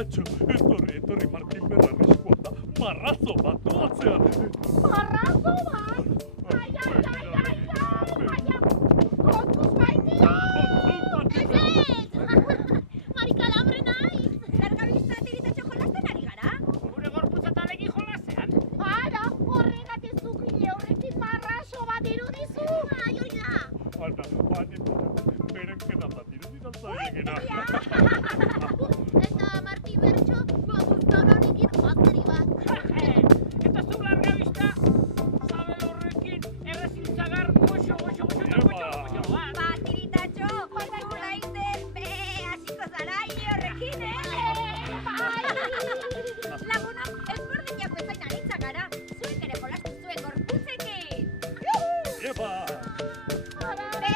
Atxo, etorri Martin Berran eskualda, marrazo bat doatzean. Marrazo bat? Ai, baina, kontuz baitia! Ez! Marikalabre naiz! Largabista tiritatxo jolasten ari gara? Gure gorputza talegi jolasean? Ara, horregatik zukile horrekin marrazo bat irudizu! Ai, hori da! Ana, berenketa bat iruditan zailekena. Eta Martin Bertxo, guztan honekin bateri bat. Eta zu largabista, zabel horrekin errezintzagar goxo bat. Ba, tiritatxo, gula izen, hasiko zara hile horrekin, Lagunok, ezberdinak bezain anitza gara, zuek ere jolastu zuen gorputzekin. Epa! Be!